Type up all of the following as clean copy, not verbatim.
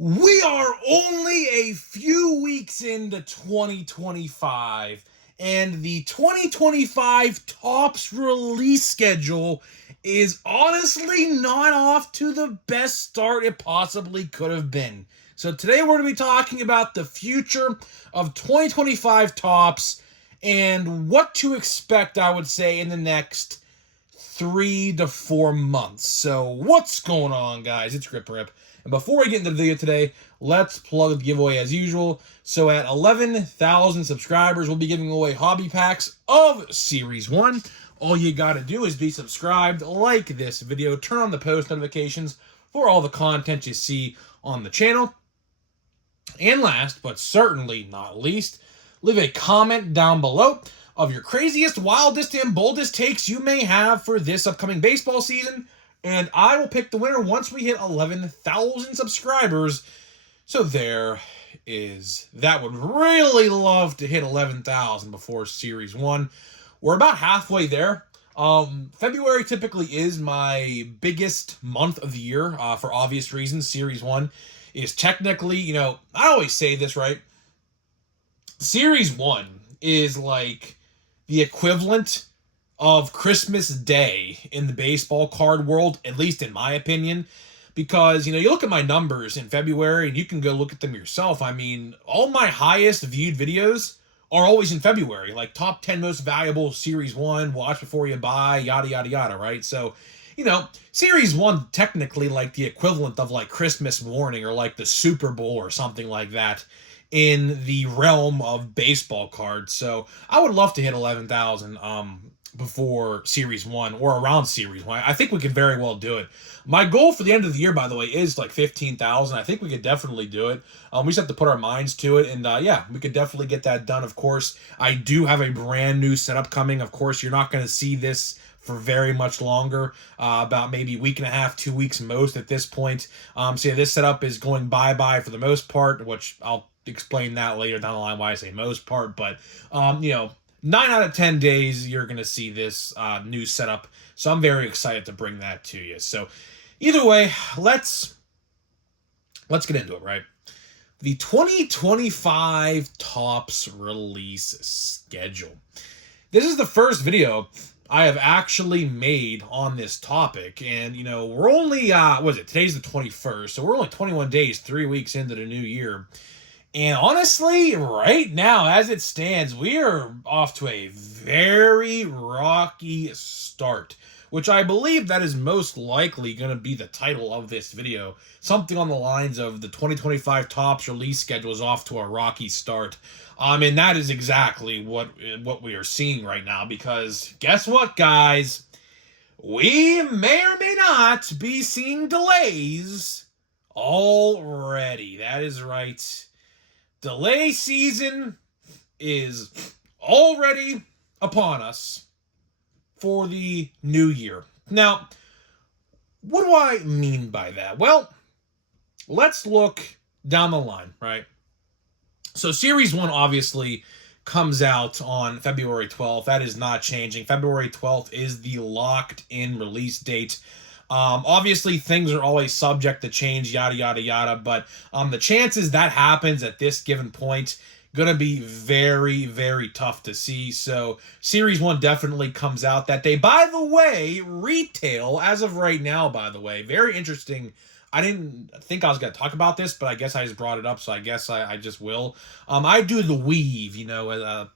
We are only a few weeks into 2025, and the 2025 Topps release schedule is honestly not off to the best start it possibly could have been. So today we're going to be talking about the future of 2025 Topps and what to expect, I would say, in the next 3 to 4 months. So what's going on, guys? It's Grip Rip. And before we get into the video today, let's plug the giveaway as usual. So at 11,000 subscribers, we'll be giving away hobby packs of Series 1. All you gotta do is be subscribed, like this video, turn on the post notifications for all the content you see on the channel. And last, but certainly not least, leave a comment down below of your craziest, wildest, and boldest takes you may have for this upcoming baseball season, and I will pick the winner once we hit 11,000 subscribers. So there is that. Would really love to hit 11,000 before Series 1. We're about halfway there. February typically is my biggest month of the year for obvious reasons. Series 1 is technically, I always say this, right? Series 1 is like the equivalent of Christmas Day in the baseball card world, at least in my opinion, because, you look at my numbers in February and you can go look at them yourself. I mean, all my highest viewed videos are always in February, like top 10 most valuable Series 1, watch before you buy, yada, yada, yada, right? So, Series 1 technically like the equivalent of like Christmas morning or like the Super Bowl or something like that in the realm of baseball cards. So I would love to hit 11,000 before Series 1 or around Series 1. I think we could very well do it. My goal for the end of the year, by the way, is like 15,000. I think we could definitely do it. We just have to put our minds to it, and yeah, we could definitely get that done. Of course, I do have a brand new setup coming. Of course, you're not going to see this for very much longer, about maybe a week and a half, 2 weeks most at this point. So yeah, this setup is going bye-bye for the most part, which I'll explain that later down the line why I say most part, but 9 out of 10 days you're gonna see this new setup, so I'm very excited to bring that to you. So either way, let's get into it, right? The 2025 Topps release schedule. This is the first video I have actually made on this topic, and we're only today's the 21st, so we're only 21 days, 3 weeks into the new year. And honestly, right now, as it stands, we are off to a very rocky start, which I believe that is most likely going to be the title of this video. Something on the lines of the 2025 Topps release schedule is off to a rocky start. And that is exactly what we are seeing right now, because guess what, guys? We may or may not be seeing delays already. That is right. Delay season is already upon us for the new year. Now, what do I mean by that? Well, let's look down the line, right? So Series 1 obviously comes out on February 12th. That is not changing. February 12th is the locked-in release date. Obviously, things are always subject to change, yada, yada, yada, but the chances that happens at this given point going to be very, very tough to see. So Series 1 definitely comes out that day. By the way, retail, as of right now, by the way, very interesting. I didn't think I was going to talk about this, but I guess I just brought it up, so I guess I just will. I do the weave,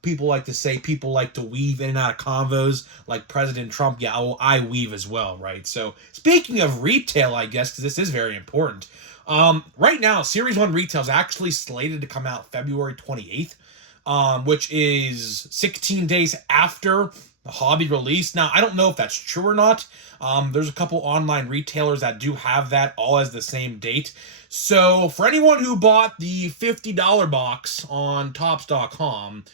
people like to say people like to weave in and out of convos, like President Trump. Yeah, I weave as well, right? So speaking of retail, I guess, because this is very important. Right now, Series 1 retail is actually slated to come out February 28th, which is 16 days after the hobby release. Now, I don't know if that's true or not. There's a couple online retailers that do have that all as the same date. So for anyone who bought the $50 box on Topps.com,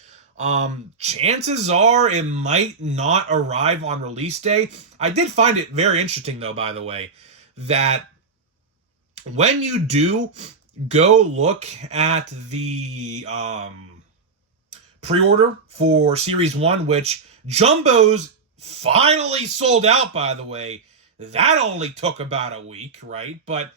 chances are it might not arrive on release day. I did find it very interesting, though, by the way, that when you do go look at the pre-order for Series 1, which Jumbo's finally sold out, by the way. That only took about a week, right? But,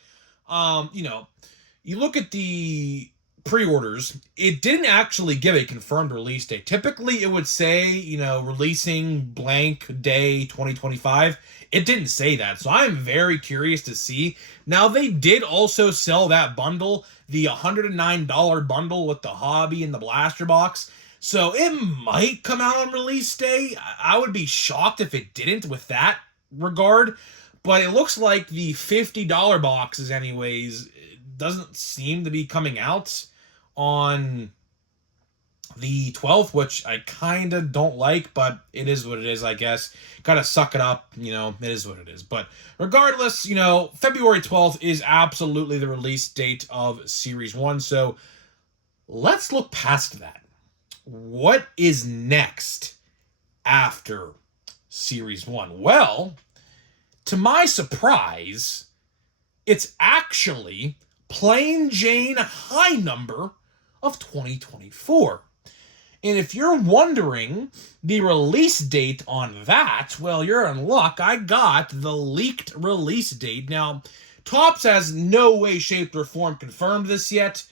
you look at the pre-orders, it didn't actually give a confirmed release date. Typically, it would say, releasing blank day 2025. It didn't say that, so I'm very curious to see. Now, they did also sell that bundle, the $109 bundle with the hobby and the blaster box. So it might come out on release day. I would be shocked if it didn't with that regard. But it looks like the $50 boxes, anyways, doesn't seem to be coming out on the 12th, which I kind of don't like, but it is what it is, I guess. Gotta suck it up, it is what it is. But regardless, February 12th is absolutely the release date of Series 1, so let's look past that. What is next after Series 1? Well, to my surprise, it's actually Plain Jane High Number of 2024. And if you're wondering the release date on that, well, you're in luck. I got the leaked release date. Now, Topps has no way, shape, or form confirmed this yet.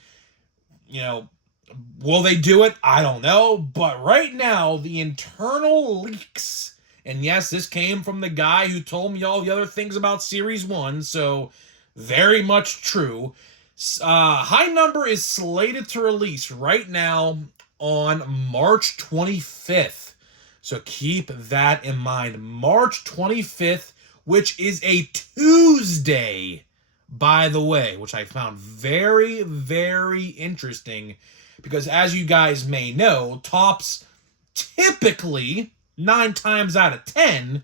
Will they do it? I don't know. But right now, the internal leaks, and yes, this came from the guy who told me all the other things about Series 1, so very much true. High Number is slated to release right now on March 25th. So keep that in mind. March 25th, which is a Tuesday, by the way, which I found very, very interesting because as you guys may know, Topps typically, 9 times out of 10,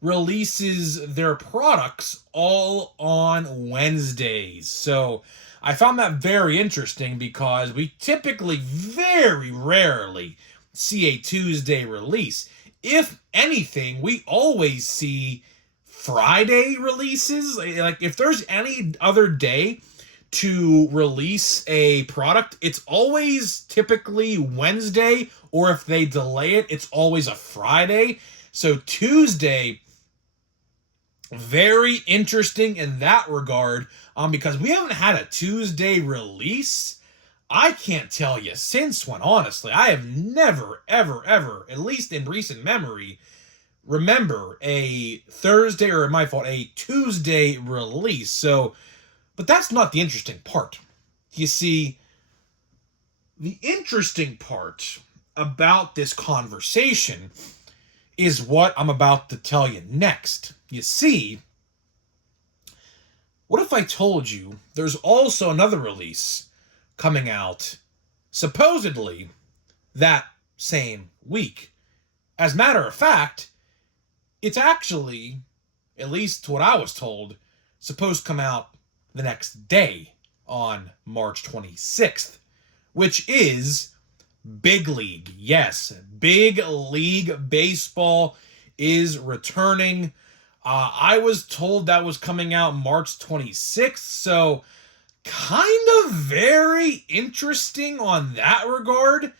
releases their products all on Wednesdays. So I found that very interesting because we typically very rarely see a Tuesday release. If anything, we always see Friday releases. Like if there's any other day to release a product, it's always typically Wednesday, or if they delay it, it's always a Friday. So Tuesday, very interesting in that regard, because we haven't had a Tuesday release. I can't tell you since when, honestly. I have never, ever, ever, at least in recent memory, remember a Thursday, or my fault, a Tuesday release. So, but that's not the interesting part. You see, the interesting part about this conversation is what I'm about to tell you next. You see, what if I told you there's also another release coming out supposedly that same week? As a matter of fact, it's actually, at least what I was told, supposed to come out the next day on March 26th, which is Big League. Yes, Big League Baseball is returning. I was told that was coming out March 26th, so kind of very interesting on that regard.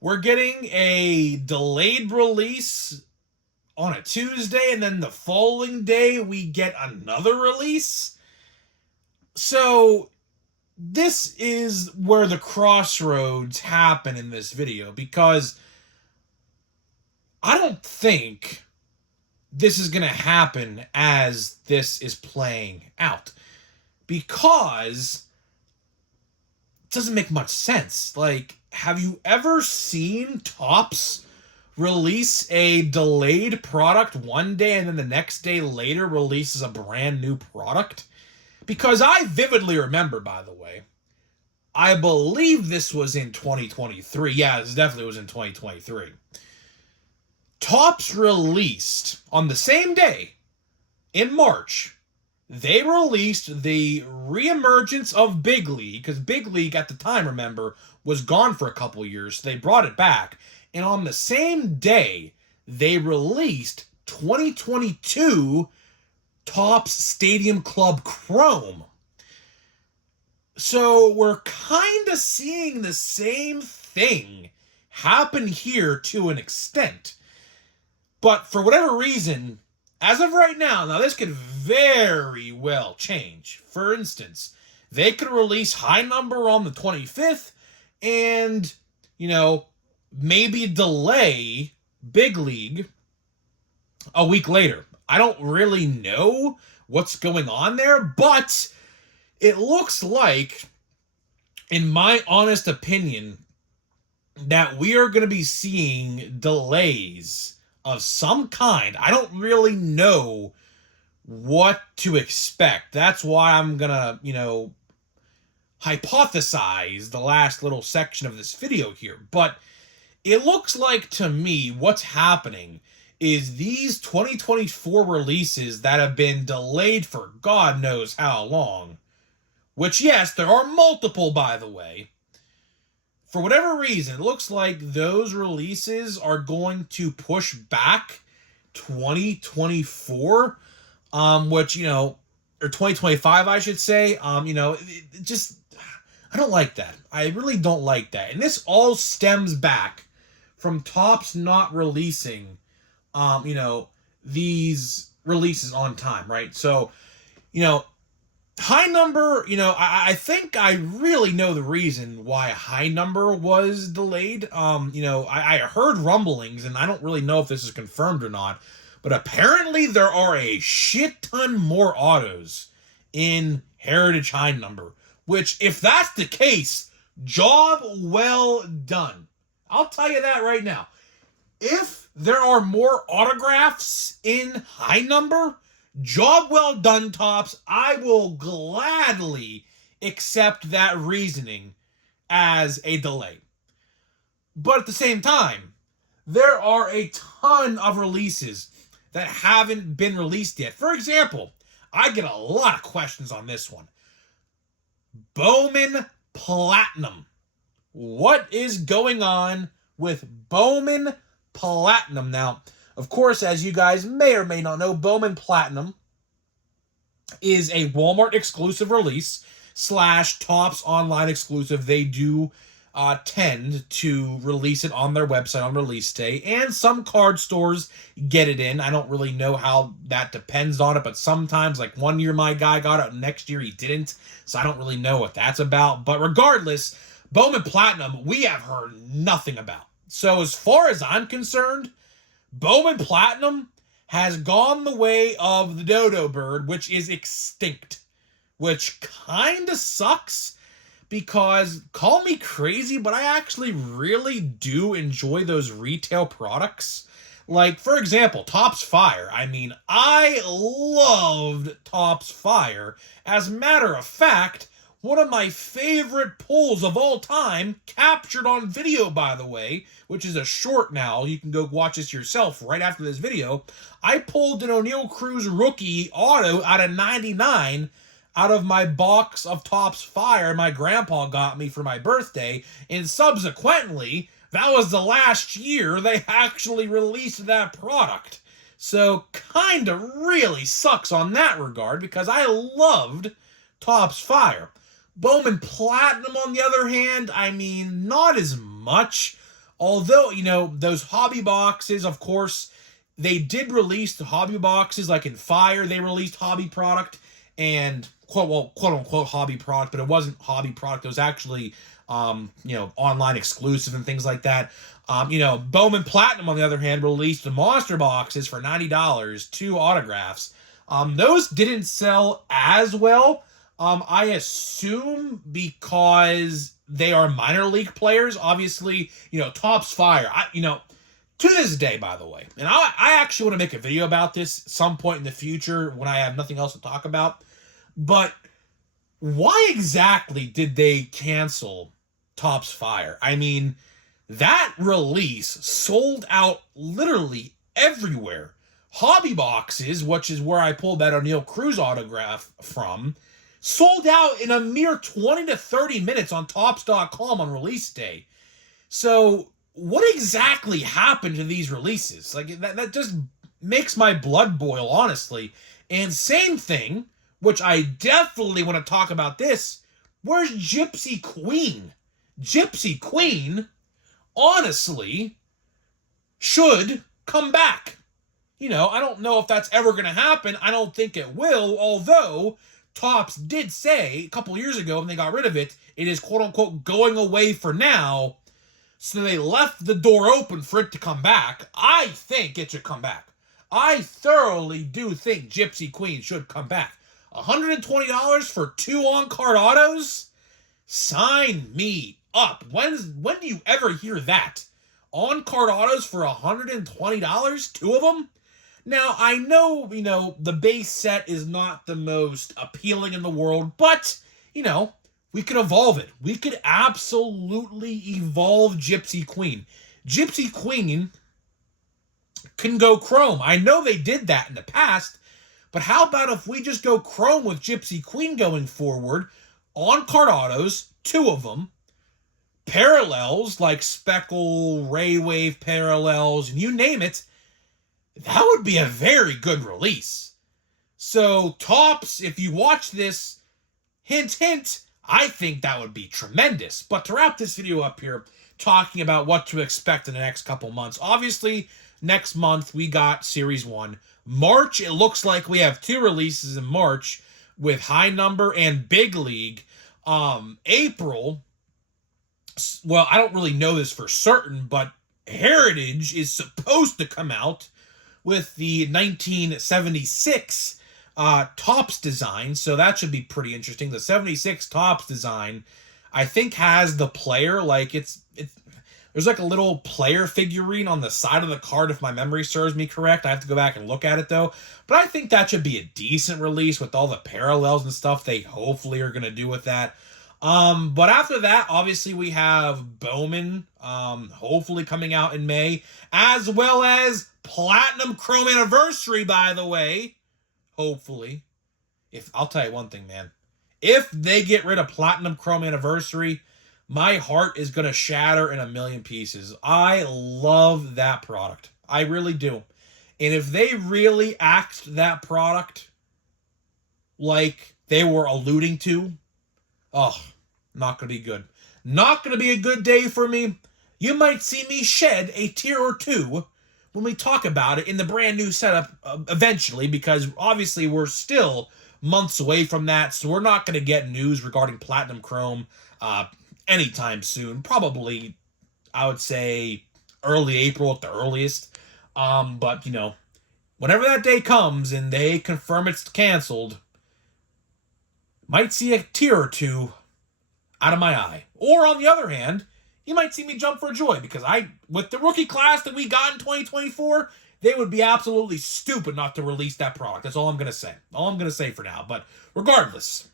We're getting a delayed release on a Tuesday, and then the following day we get another release. So this is where the crossroads happen in this video, because I don't think this is going to happen as this is playing out, because it doesn't make much sense. Like, have you ever seen Topps release a delayed product one day and then the next day later releases a brand new product? Because I vividly remember, by the way, I believe this was in 2023. Yeah, this definitely was in 2023. Topps released on the same day in March, they released the reemergence of Big League, because Big League at the time, remember, was gone for a couple years, so they brought it back. And on the same day, they released 2022 Topps Stadium Club Chrome. So we're kind of seeing the same thing happen here to an extent. But for whatever reason, as of right now this could very well change. For instance, they could release High Number on the 25th and, maybe delay Big League a week later. I don't really know what's going on there, but it looks like, in my honest opinion, that we are going to be seeing delays of some kind. I don't really know what to expect. That's why I'm going to, hypothesize the last little section of this video here. But it looks like to me what's happening is these 2024 releases that have been delayed for God knows how long, which, yes, there are multiple, by the way. For whatever reason, it looks like those releases are going to push back 2024, which, or 2025, I should say. It just, I don't like that. I really don't like that. And this all stems back from Topps not releasing, these releases on time, right? So, High Number, I think I really know the reason why High Number was delayed. I heard rumblings, and I don't really know if this is confirmed or not, but apparently there are a shit ton more autos in Heritage High Number, which, if that's the case, job well done. I'll tell you that right now. If there are more autographs in High Number, job well done, Topps. I will gladly accept that reasoning as a delay. But at the same time, there are a ton of releases that haven't been released yet. For example, I get a lot of questions on this one. Bowman Platinum. What is going on with Bowman Platinum? Now, of course, as you guys may or may not know, Bowman Platinum is a Walmart exclusive release / Topps online exclusive. They do tend to release it on their website on release day, and some card stores get it in. I don't really know how that depends on it, but sometimes, like one year my guy got it, next year he didn't, so I don't really know what that's about. But regardless, Bowman Platinum, we have heard nothing about. So as far as I'm concerned, Bowman Platinum has gone the way of the dodo bird, which is extinct, which kind of sucks because, call me crazy, but I actually really do enjoy those retail products. Like, for example, Topps Fire. I mean, I loved Topps Fire. As a matter of fact, one of my favorite pulls of all time, captured on video, by the way, which is a short now. You can go watch this yourself right after this video. I pulled an O'Neal Cruz rookie auto out of 99 out of my box of Topps Fire my grandpa got me for my birthday, and subsequently, that was the last year they actually released that product. So, kind of really sucks on that regard, because I loved Topps Fire. Bowman Platinum, on the other hand, I mean, not as much. Although, those hobby boxes, of course, they did release the hobby boxes, like in Fire, they released hobby product, and quote-unquote hobby product, but it wasn't hobby product. It was actually, online exclusive and things like that. Bowman Platinum, on the other hand, released the monster boxes for $90, 2 autographs. Those didn't sell as well. I assume because they are minor league players. Obviously, Topps Fire. To this day, by the way, and I actually want to make a video about this some point in the future when I have nothing else to talk about. But why exactly did they cancel Topps Fire? I mean, that release sold out literally everywhere. Hobby boxes, which is where I pulled that O'Neal Cruz autograph from, sold out in a mere 20 to 30 minutes on Topps.com on release day. So, what exactly happened to these releases? Like, that just makes my blood boil, honestly. And same thing, which I definitely want to talk about this, where's Gypsy Queen? Gypsy Queen, honestly, should come back. I don't know if that's ever going to happen. I don't think it will, although Topps did say a couple years ago when they got rid of it, it is quote-unquote going away for now. So they left the door open for it to come back. I think it should come back. I thoroughly do think Gypsy Queen should come back. $120 for 2 on-card autos? Sign me up. When do you ever hear that? On-card autos for $120? 2 of them? Now, I know, the base set is not the most appealing in the world, but, we could evolve it. We could absolutely evolve Gypsy Queen. Gypsy Queen can go chrome. I know they did that in the past, but how about if we just go chrome with Gypsy Queen going forward? On-card autos, 2 of them. Parallels, like Speckle, Ray Wave parallels, and you name it. That would be a very good release. So, Topps, if you watch this, hint, hint, I think that would be tremendous. But to wrap this video up here, talking about what to expect in the next couple months. Obviously, next month we got Series 1. March, it looks like we have 2 releases in March with High Number and Big League. April, well, I don't really know this for certain, but Heritage is supposed to come out with the 1976 Topps design, so that should be pretty interesting. The 76 Topps design, I think, has the player, like, it's there's like a little player figurine on the side of the card, if my memory serves me correct. I have to go back and look at it, though. But I think that should be a decent release with all the parallels and stuff they hopefully are going to do with that. But after that, obviously, we have Bowman, hopefully coming out in May, as well as Platinum Chrome Anniversary, by the way. Hopefully. I'll tell you one thing, man. If they get rid of Platinum Chrome Anniversary, my heart is going to shatter in a million pieces. I love that product. I really do. And if they really axed that product like they were alluding to, not going to be good. Not going to be a good day for me. You might see me shed a tear or two when we talk about it in the brand new setup eventually, because obviously we're still months away from that, so we're not going to get news regarding Platinum Chrome anytime soon. Probably, I would say, early April at the earliest. But, whenever that day comes and they confirm it's canceled, might see a tear or two out of my eye. Or, on the other hand, you might see me jump for joy, because with the rookie class that we got in 2024, they would be absolutely stupid not to release that product. That's all I'm going to say. All I'm going to say for now. But regardless,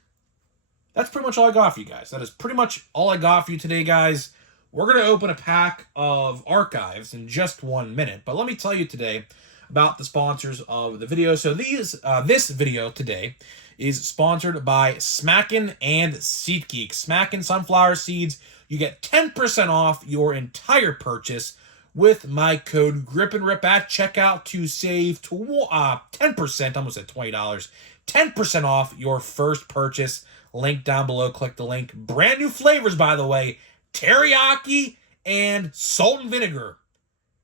that's pretty much all I got for you guys. That is pretty much all I got for you today, guys. We're going to open a pack of archives in just 1 minute. But let me tell you today about the sponsors of the video. So this video today is sponsored by Smackin' and SeatGeek. Smackin' Sunflower Seeds. You get 10% off your entire purchase with my code GRIPANDRIP at checkout to save 10%, almost at $20, 10% off your first purchase. Link down below. Click the link. Brand new flavors, by the way. Teriyaki and salt and vinegar.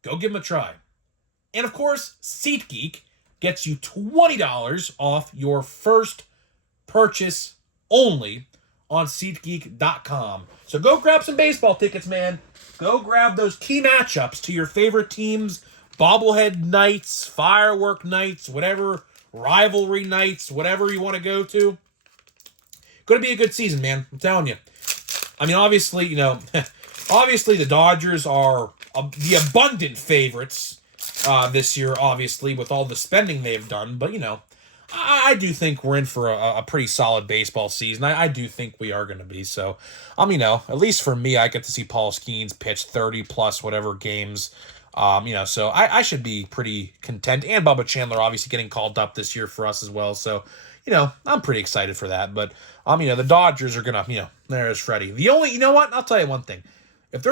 Go give them a try. And, of course, SeatGeek gets you $20 off your first purchase only on SeatGeek.com. So go grab some baseball tickets, man. Go grab those key matchups to your favorite teams, bobblehead nights, firework nights, whatever, rivalry nights, whatever you want to go to. Going to be a good season, man. I'm telling you. I mean, obviously, obviously the Dodgers are the abundant favorites this year, obviously, with all the spending they've done. But, I do think we're in for a pretty solid baseball season. I do think we are going to be. So, at least for me, I get to see Paul Skeens pitch 30 plus whatever games. So I should be pretty content. And Bubba Chandler obviously getting called up this year for us as well. So, I'm pretty excited for that. But, the Dodgers are going to, there's Freddie. I'll tell you one thing. If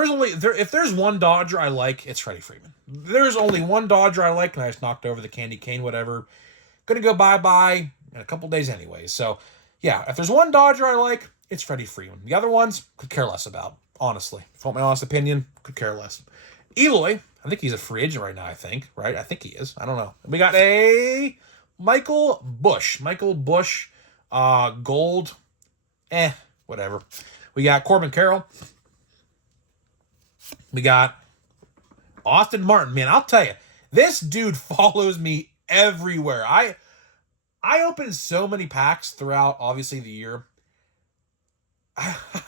there's one Dodger I like, it's Freddie Freeman. There's only one Dodger I like, and I just knocked over the candy cane, whatever. Gonna go bye-bye in a couple days anyway. So, yeah, if there's one Dodger I like, it's Freddie Freeman. The other ones, could care less about, honestly. If you want my honest opinion, could care less. Eloy, I think he's a free agent right now, right? I think he is. I don't know. We got a Michael Bush. Michael Bush, Gold, whatever. We got Corbin Carroll. We got Austin Martin. Man, I'll tell you, this dude follows me everywhere. I opened so many packs throughout, obviously, the year.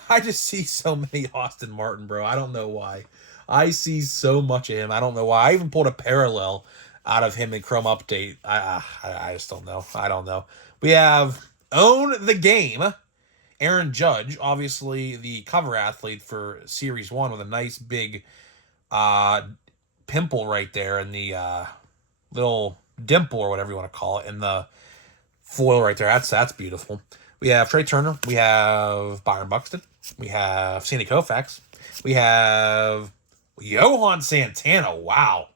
I just see so many Austin Martin, bro. I don't know why. I see so much of him. I don't know why. I even pulled a parallel out of him in Chrome Update. I just don't know. I don't know. We have Own the Game. Aaron Judge, obviously the cover athlete for Series 1 with a nice big pimple right there in the little dimple or whatever you want to call it in the foil right there. That's beautiful. We have Trey Turner. We have Byron Buxton. We have Sandy Koufax. We have Johan Santana. Wow.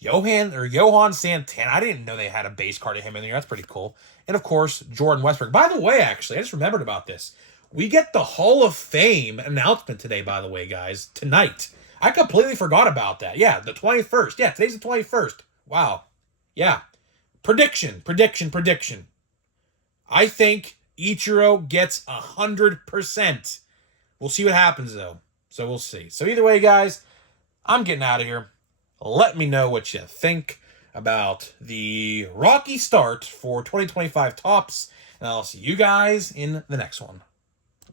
Johan Santana. I didn't know they had a base card of him in there. That's pretty cool. And of course, Jordan Westbrook. By the way, actually, I just remembered about this. We get the Hall of Fame announcement today, by the way, guys. Tonight. I completely forgot about that. Yeah, the 21st. Yeah, today's the 21st. Wow. Yeah. Prediction. I think Ichiro gets 100%. We'll see what happens, though. So we'll see. So either way, guys, I'm getting out of here. Let me know what you think about the rocky start for 2025 Topps, and I'll see you guys in the next one.